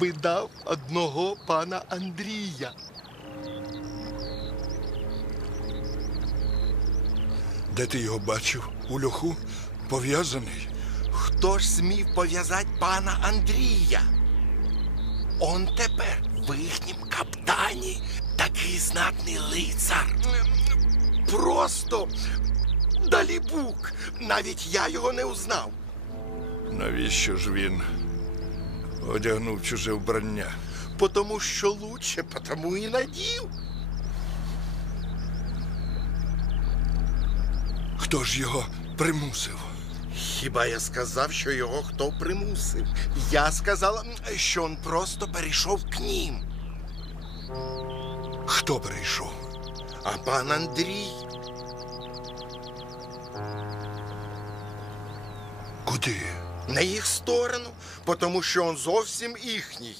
видав одного пана Андрія. Де ти його бачив? У льоху? Пов'язаний? Хто ж смів пов'язати пана Андрія? Он тепер в їхнім каптані такий знатний лицар. Просто далібук. Навіть я його не узнав. Навіщо ж він одягнув чуже вбрання? Потому що лучше, потому і надів. Хто ж його примусив? Хіба я сказав, що його хто примусив? Я сказала, що він просто перейшов к ним. Хто прийшов? А пан Андрій Куди? На їх сторону, тому що він зовсім їхній.